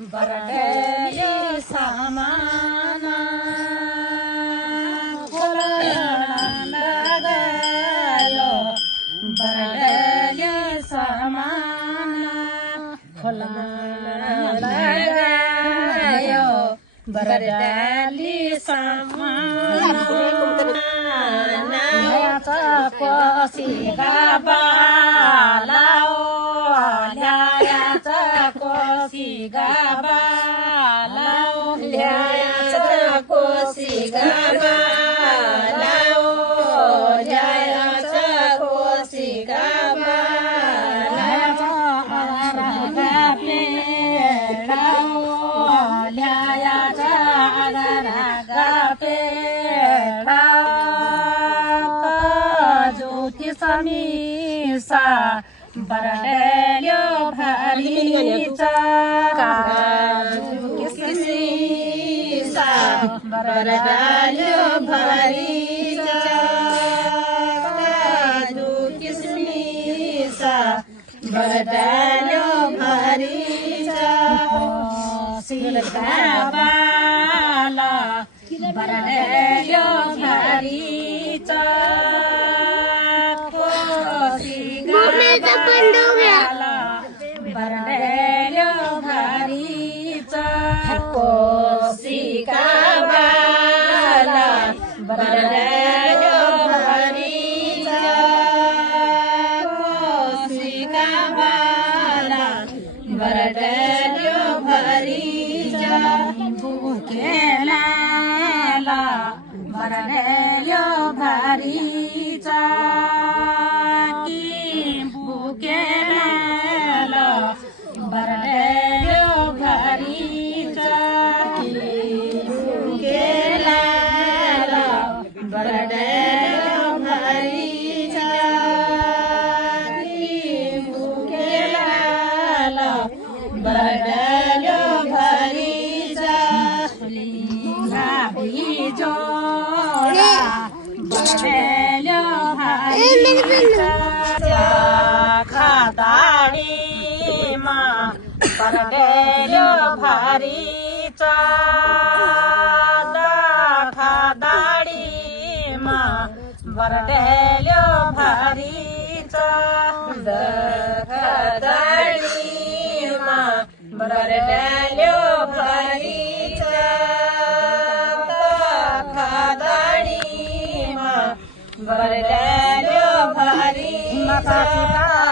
बरडली सामान लगायो बरडली सामान लगायो बरडली सामान कोसी गाबालाओ ल्यायाचा कोसी गाबालाओ ल्यायाचा कोसी गाबालाओ ल्यायाचा कोसी गाबालाओ रागा पेडाओ ल्यायाचा रागा पेडाओ समीसा बरडल्यो भरीचा किसमीसा बरडल्यो भरीचा काजू किसमीसा बरडल्यो भरीचा सीताबाला बरडल्यो भरीचा बरडल्यो भरीचा कोसी गाबाला बरडल्यो भरीचा कोसी गाबाला बरडल्यो भरीचा भुकेलाला बरडल्यो भरीचा बरडल्यो भरीचा गेला बरडल्यो भरीचा गेला बरडल्यो भरीचा बीजोळा बरडल्यो भरीचा खादाडी बरडल्यो भरीचा दाखादाडीमा बरडल्यो भरीचा दाखादाडीमा बरडल्यो भरीचा दाखादाडीमा बरडल्यो भरीचा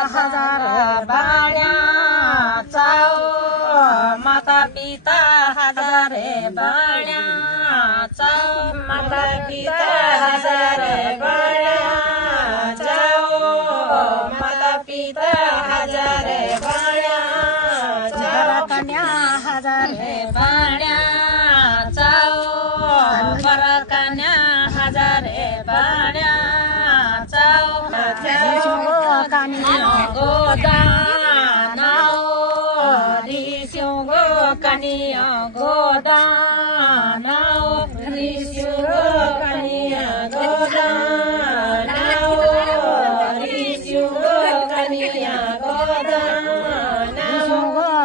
हजार बाण्या माता पिता हजारे बाण्याचा माता पिता हजारे बाण्याचा माता पिता हजारे बाण्याचा कन्या हजारे बाण्याचा बरा कन्या हजारे बाण्याचा कनिया गोदानाओ ऋषियो कनिया गोदानाओ ऋषियो कनिया गोदानाओ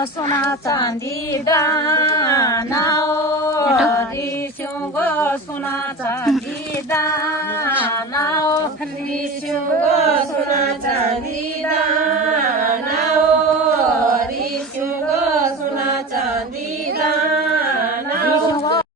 सोना चांदी दानाओ ऋषियो सोना चांदी दानाओ ऋषियो सोना चांदी दानाओ ऋषियो सोना चांदी दानाओ